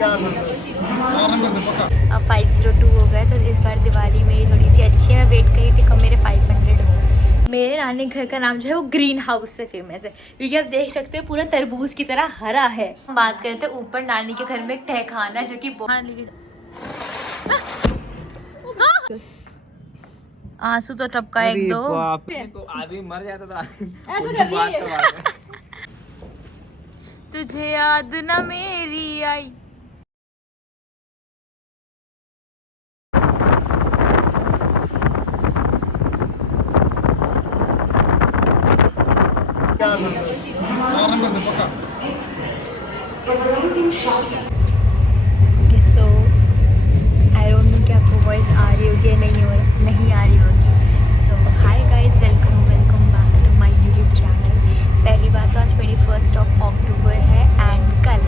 अब 502 हो गए, तो इस बार दिवाली मेरी थोड़ी सी अच्छी है। मैं वेट कर रही थी कब मेरे 500 हो। मेरे नानी घर का नाम जो है वो ग्रीन हाउस से फेमस है, क्योंकि आप देख सकते हो पूरा तरबूज की तरह हरा है। हम बात करते हैं ऊपर नानी के घर में एक तहखाना जो कि आंसू तो टपका एक दो। आदमी मर जाता था। ऐसा बात का बात है। तुझे याद ना मेरी आई। सो आई डोंट नो कि आपको वॉइस आ रही होगी या नहीं आ रही होगी। So hi guys, welcome back to my YouTube channel. पहली बात तो आज 21 अक्टूबर है एंड कल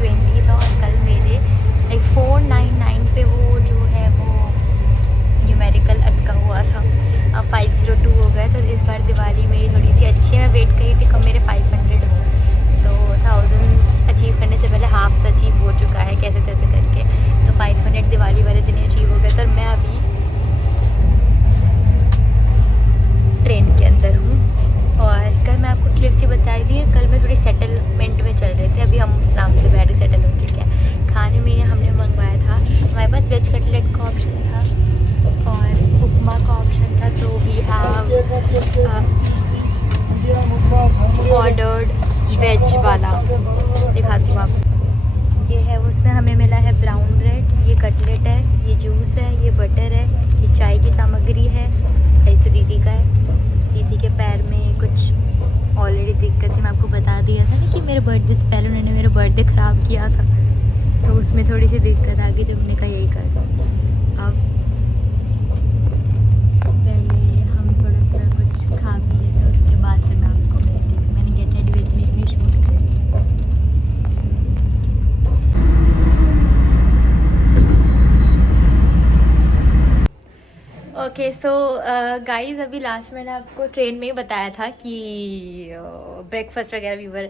20 था, और कल मेरे एक 499 पे वो जो है वो न्यूमेरिकल अटका हुआ था। अब 502 हो गए, तो इस बार दिवाली मेरी थोड़ी सी अच्छी है। मैं वेट कर रही थी कब मेरे 500 हो, तो 1000 अचीव करने से पहले हाफ तो अचीव हो चुका है कैसे तैसे करके। तो 500 दिवाली वाले दिन अचीव हो गए। तो मैं अभी ट्रेन के अंदर हूँ, और कल मैं आपको क्लिप्स ही बताई थी। कल मैं थोड़ी सेटलमेंट में चल रहे थे, अभी हम आराम से बैठ के सेटल होंगे। क्या खाने में हमने मंगवाया था, हमारे पास वेज कटलेट का ऑप्शन था और उपमा का ऑप्शन था। तो वी हैव ऑर्डर्ड वेज वाला, दिखाती हूँ आपको। ये है, उसमें हमें मिला है ब्राउन ब्रेड, ये कटलेट है, ये जूस है, ये बटर है, ये चाय की सामग्री है। ये तो दीदी का है। दीदी के पैर में कुछ ऑलरेडी दिक्कत थी, मैं आपको बता दिया था ना कि मेरे बर्थडे से पहले उन्होंने मेरा बर्थडे ख़राब किया था, तो उसमें थोड़ी सी दिक्कत आ गई। तो हमने कहा यही कर, अब पहले हम थोड़ा सा कुछ खा पी लेते हैं, उसके बाद फिर मैं आपको मिलती हूँ। मैंने गेट रेडी विद मी भी शूट कर लिया। ओके सो गाइस, अभी लास्ट मैंने आपको ट्रेन में ही बताया था कि ब्रेकफास्ट वगैरह वी वर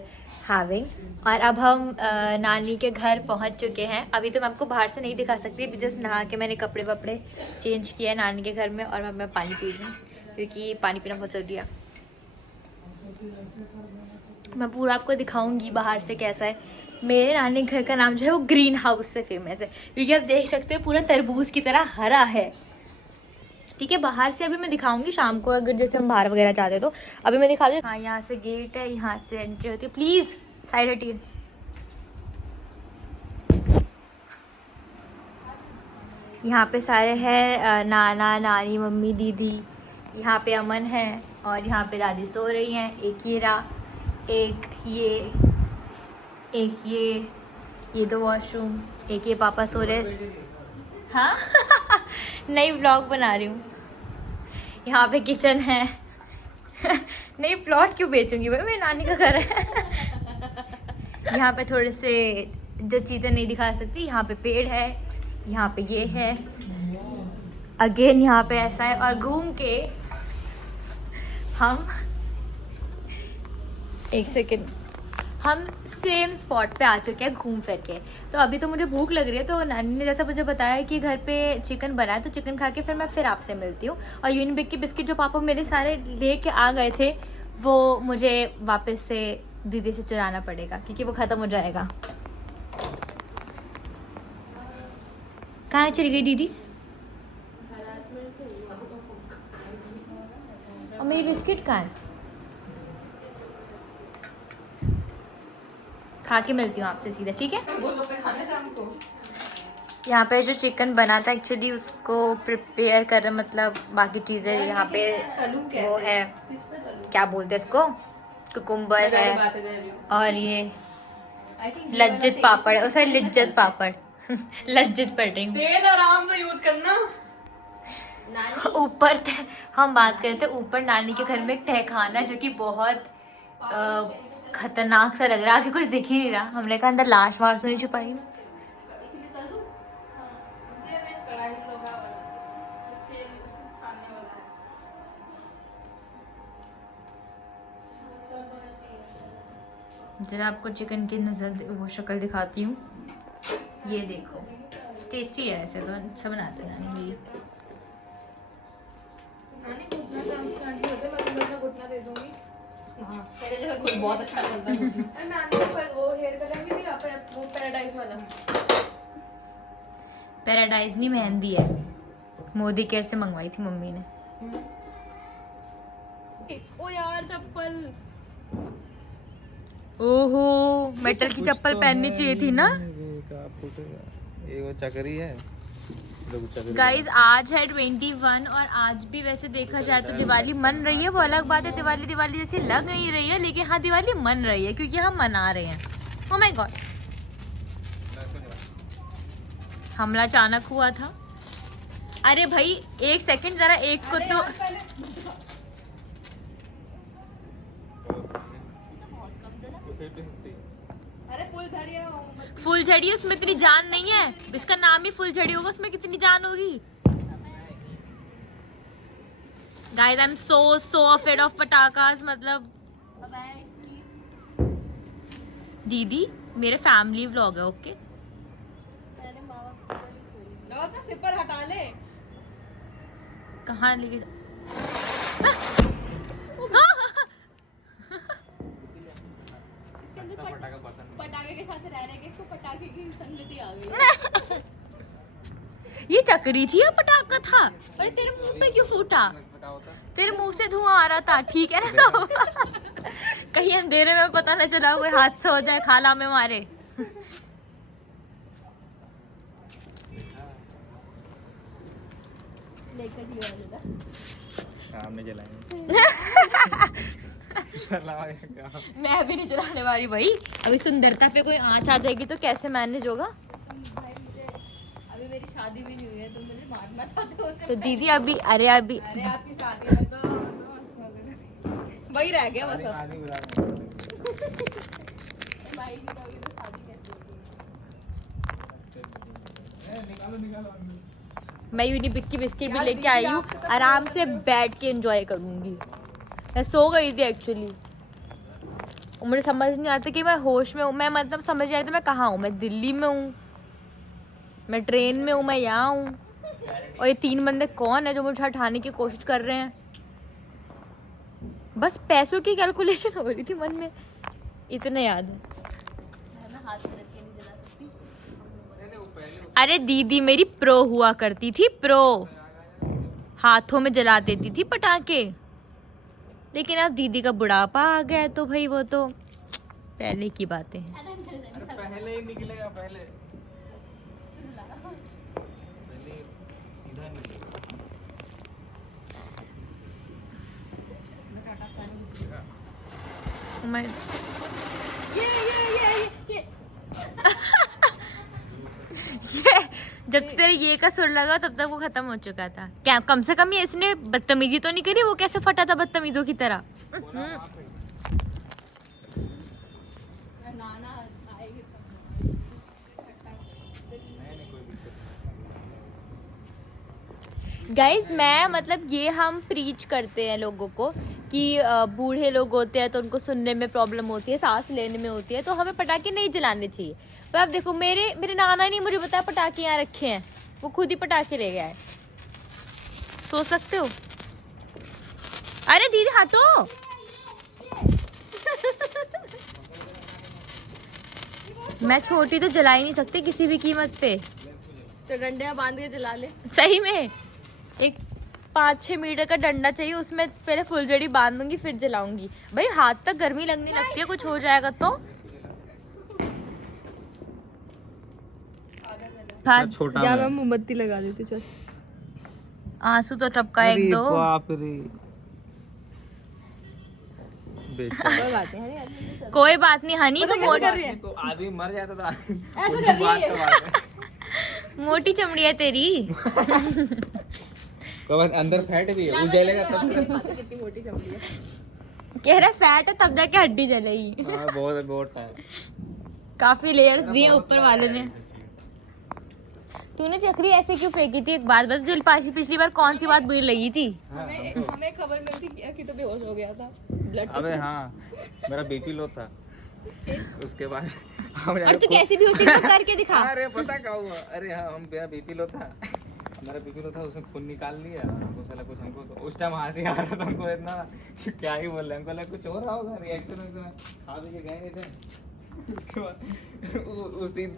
हैविंग, और अब हम नानी के घर पहुंच चुके हैं। अभी तो मैं आपको बाहर से नहीं दिखा सकती, जस्ट नहा के मैंने कपड़े वपड़े चेंज किए हैं नानी के घर में, और मैं पानी पी रही हूँ क्योंकि पानी पीना बहुत ज़रूरी है। मैं पूरा आपको दिखाऊंगी बाहर से कैसा है। मेरे नानी घर का नाम जो है वो ग्रीन हाउस से फेमस है, क्योंकि आप देख सकते हो पूरा तरबूज की तरह हरा है। ठीक है, बाहर से अभी मैं दिखाऊंगी शाम को, अगर जैसे हम बाहर वगैरह जाते तो। अभी मैं दिखा दूँ। हाँ, यहाँ से गेट है, यहाँ से एंट्री होती है। प्लीज़ साइड हटिए। यहाँ पे सारे हैं नाना नानी मम्मी दीदी। यहाँ पे अमन है, और यहाँ पे दादी सो रही हैं। एक ये रहा, एक ये दो वॉशरूम, एक ये पापा सो रहे। हाँ नई ब्लॉग बना रही हूँ। यहाँ पे किचन है नहीं, प्लॉट क्यों बेचूंगी भाई, मेरी नानी का घर है यहाँ पे थोड़े से जो चीज़ें नहीं दिखा सकती, यहाँ पे पेड़ है, यहाँ पे ये है, अगेन यहाँ पे ऐसा है। और घूम के हम एक सेकेंड, हम सेम स्पॉट पे आ चुके हैं घूम फिर के। तो अभी तो मुझे भूख लग रही है, तो नानी ने जैसा मुझे बताया कि घर पे चिकन बना है, तो चिकन खा के फिर आपसे मिलती हूँ। और यूनिबिक के बिस्किट जो पापा मेरे सारे लेके आ गए थे, वो मुझे वापस से दीदी से चुराना पड़ेगा, क्योंकि वो ख़त्म हो जाएगा। कहाँ चली गई दीदी? और मेरी बिस्किट कहाँ है? खा के मिलती हूँ आपसे सीधा, ठीक है? यहाँ पे जो चिकन बना था एक्चुअली उसको प्रिपेयर कर रहे, मतलब बाकी चीज़ें यहाँ पे वो है, क्या बोलते हैं इसको, कुकुम्बर है, और ये लज्जत पापड़ है, सॉरी लिज्जत पापड़ लज्जत पड़ रही हूँ। तेल आराम से यूज करना। ऊपर हम बात करते थे, ऊपर नानी के घर में एक तहखाना है जो कि बहुत खतरनाक सा लग रहा है, आगे कुछ दिख ही नहीं रहा। हमने कहा अंदर लाश वाश तो नहीं छुपाई। जरा आपको चिकन की नज़र वो शक्ल दिखाती हूँ। ये देखो टेस्टी है ऐसे तो, अच्छा बनाते हैं नानी मेरी। नानी घुटना ट्रांसप्लांट होते मैं तुम्हें अपना घुटना दे दूंगी। तेरे जैसा खुद बहुत अच्छा करता है घुटना। अरे नानी को वो हेयर कलर नहीं दिया वो पैराडाइज वाला। पैराडाइज नहीं, मेहंदी है, मोदी केयर से मंगवाई थी मम्मी ने। ओ यार चप्पल। ओहो मेटल की चप्पल पहननी चाहिए थी ना। ये वो चक्री है। गाइज आज है 21 और आज भी वैसे देखा जाए तो दिवाली मन रही है। वो अलग बात है, दिवाली दिवाली जैसी लग नहीं रही है, लेकिन हाँ दिवाली मन रही है क्योंकि हम मना रहे हैं। ओह माय गॉड, हमला अचानक हुआ था। अरे भाई एक सेकंड जरा, एक को तो अरे फुल झड़ी है फुल झड़ी, उसमें इतनी जान नहीं है। इसका नाम ही फुल झड़ी होगा, उसमें कितनी जान होगी। Guys I am so afraid of पटाखास। मतलब दीदी मेरे फैमिली व्लॉग है, ओके। अपना सिपर हटा ले। कहाँ लेके पटाखे के साथ रह रहे के इसको पटाखे की संगति आ गई। ये चक्री थी या पटाखा था? अरे तेरे मुंह पे क्यों फूटा? तेरे मुंह से धुआं आ रहा था, ठीक है ना सब? कहीं अंधेरे में पता न चला कोई हादसा हो जाए, खाला में मारे। लेकर ही वाला काम नहीं चलाएंगे। मैं भी नहीं चलाने वाली भाई। अभी सुंदरता पे कोई आंच आ जाएगी तो कैसे मैनेज होगा? भाई मुझे अभी मेरी शादी भी नहीं हुई है, तुम मुझे मारना चाहते हो तो दीदी अभी अरे आपकी शादी में तो वही रह गया बस। भाई की अभी तो शादी कैसे होगी? मैं यूनी बिक्की बिस्किट भी लेके आई हूँ, आराम से बैठ के एंजॉय करूंगी। मैं सो गई थी एक्चुअली और मुझे समझ नहीं आता कि मैं होश में हूँ। मैं मतलब समझ नहीं आता मैं कहाँ हूँ। मैं दिल्ली में हूँ, मैं ट्रेन में हूँ, मैं यहाँ हूँ, और ये 3 बंदे कौन है जो मुझे उठाने की कोशिश कर रहे हैं? बस पैसों की कैलकुलेशन हो रही थी मन में, इतना याद है। मैं हाथ में रख के नहीं जला सकती। अरे दीदी मेरी प्रो हुआ करती थी, प्रो हाथों में जला देती थी पटाखे। लेकिन अब दीदी का बुढ़ापा आ गया है तो भाई वो तो पहले की बातें हैं। पहले ही निकलेगा, पहले सीधा निकलेगा। मैं ये जब तेरे ये का सुर लगा तब तक वो खत्म हो चुका था। क्या कम से कम ये इसने बदतमीजी तो नहीं करी? वो कैसे फटा था बदतमीजों की तरह। गाइज मैं मतलब ये हम प्रीच करते हैं लोगों को कि बूढ़े लोग होते हैं तो उनको सुनने में प्रॉब्लम होती है, सांस लेने में होती है, तो हमें पटाखे नहीं जलाने चाहिए। पर अब देखो मेरे नाना ने मुझे बताया पटाखे यहाँ रखे हैं, वो खुद ही पटाखे ले गया है। सोच सकते हो? अरे दीदी हटो। मैं छोटी तो जला ही नहीं सकती किसी भी कीमत पे। तो डंडे बांध के जला ले। सही में एक 5-6 मीटर का डंडा चाहिए, उसमें पहले फुलझड़ी बांध दूंगी फिर जलाऊंगी। भाई हाथ तक गर्मी लगने लगती है, कुछ हो जाएगा तो। छोटा जा मैं मोमबत्ती लगा देती, चल। आंसू तो टपका एक दो। बाप रे। कोई बात नहीं हनी, तो आदमी मर जाता था। मोटी चमड़ी है तेरी। अंदर फैट भी है, उजलेगा तब। कितनी मोटी चमड़ी है। कह रहा फैट है तब जाके हड्डी जलेगी। हाँ, बहुत है। काफी लेयर्स दिए ऊपर वाले ने। तूने चक्री ऐसे क्यों फेंकी थी? एक बात बता, जल पिछली बार कौन सी बात बुरी लगी थी? हमें खबर मिलती कि तो बेहोश हो गया था। ब्लड अबे हाँ, मेरा बीपी लो था। उसके बाद और तू कैसी भी होती है तो करके दिखा। अरे पता क्या हुआ, अरे हाँ हम मेरा बीपी लो था, मेरा बीपी लो था, उसने खून निकाल लिया हमको, साला कुछ हमको तो उस टाइम हंसी आ रहा था हमको इतना कि क्या ही बोल रहे, हमको लगा कुछ हो रहा होगा, रिएक्शन खा भी के गए नहीं थे। उसके बाद उस सीन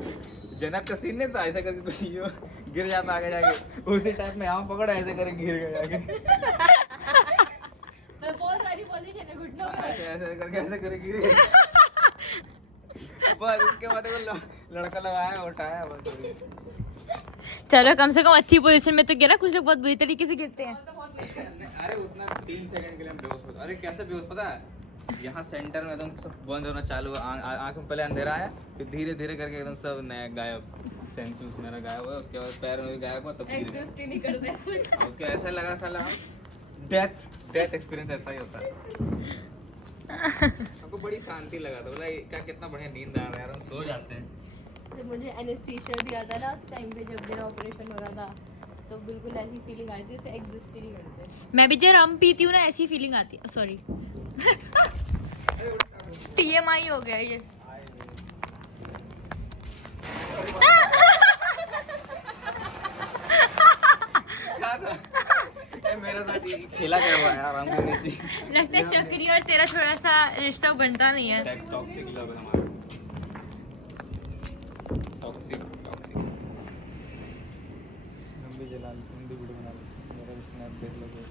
जन्नत का सीन नहीं था, ऐसा करके कुछ ये गिर जाता आगे जाके, उसी टाइप में हम पकड़ा ऐसे करके गिर गए जाके, मैं बहुत सारी पोजीशन है घुटनों पे। ऐसे ऐसे करके ऐसे करके गिर गए। बस उसके बाद वो लड़का लगाया उठाया बस। चलो कम से कम अच्छी पोजीशन में तो गिरा, कुछ लोग बहुत बुरी तरीके से गिरते हैं। अरे उतना 3 सेकंड के लिए हम बेहोश हो गए। अरे कैसे बेहोश पता है, यहाँ सेंटर में एकदम सब बंद होना चालू हुआ, आँख में पहले अंधेरा आया, फिर धीरे धीरे करके एकदम सब नया गायब, सेंस मेरा गायब हुआ, उसके बाद पैर में भी गायब हुआ, तब गिर एग्जिस्ट ही नहीं करते। उसके ऐसा लगा साला डेथ एक्सपीरियंस ऐसा ही होता है। हमको बड़ी शांति लगा था, बोला क्या कितना बढ़िया नींद आ रहा है यार, हम सो जाते हैं। तो मुझे एनेस्थीसिया दिया था ना उस टाइम पे जब मेरा ऑपरेशन हो रहा था, तो बिल्कुल ऐसी फीलिंग आई थी जैसे एग्जिस्ट ही नहीं करते। मैं भी जब रम पीती हूँ ना ऐसी फीलिंग आती है। सॉरी TMI हो गया ये। मेरे साथ ही खेला गया हुआ है यार, हमको नीचे लगता है चक्री और तेरा थोड़ा सा रिश्ता बनता नहीं है। टॉक्सिक लव है हमारा, टॉक्सिक हम भी जला लेते, हम भी वीडियो बना लेते, मेरा भी स्नैप देख लोगे।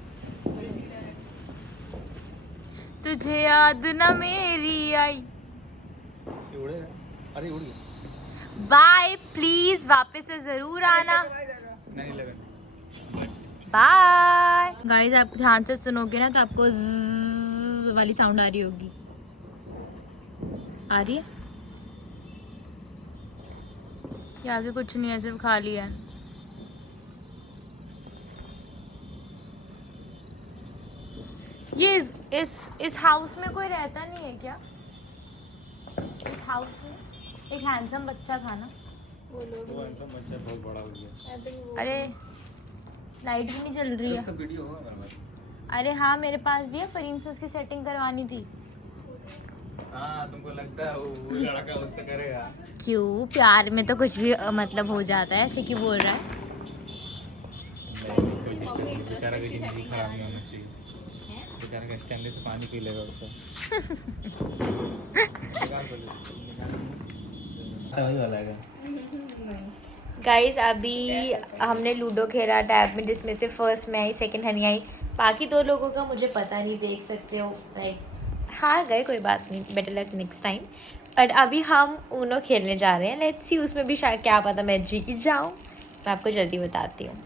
तुझे याद ना मेरी आई। ये उड़ेगा, अरे उड़ गया। बाय, प्लीज वापस से जरूर आना। नहीं लगा। बाय गाइस, आप ध्यान से सुनोगे ना तो आपको ज़्ज़ वाली साउंड आ रही होगी। आ रही है? ये आगे कुछ नहीं है, सिर्फ खाली है। ये इस हाउस में कोई रहता नहीं है क्या? इस हाउस में एक हैंडसम बच्चा था ना? वो लोग वो ऐसा बच्चा बहुत बड़ा हो गया। ऐसे ही वो अरे लाइट भी नहीं चल रही है। उसका वीडियो होगा मेरे पास। अरे हाँ मेरे पास भी है, फरीम से उसकी सेटिंग करवानी थी। हाँ तुमको लगता है वो लड़का उससे करेगा? क्यों, प्यार में तो कुछ भी मतलब हो जाता है, ऐसे क्यों बोल रहा है? बेचारा की जिंदगी खराब नहीं होना चाहिए, बेचारा का स्टैंडर्ड से पानी पी लेगा उसका। वही वाला है। गाइज अभी हमने लूडो खेला टैब में, जिसमें से फर्स्ट में आई, सेकंड हनी आई, बाकी 2 लोगों का मुझे पता नहीं, देख सकते हो लाइक हार गए, कोई बात नहीं, better luck next time. But अभी हम ऊनो खेलने जा रहे हैं, लेट्स सी उसमें भी शायद क्या पता मैं जीत जाऊँ, मैं आपको जल्दी बताती हूँ।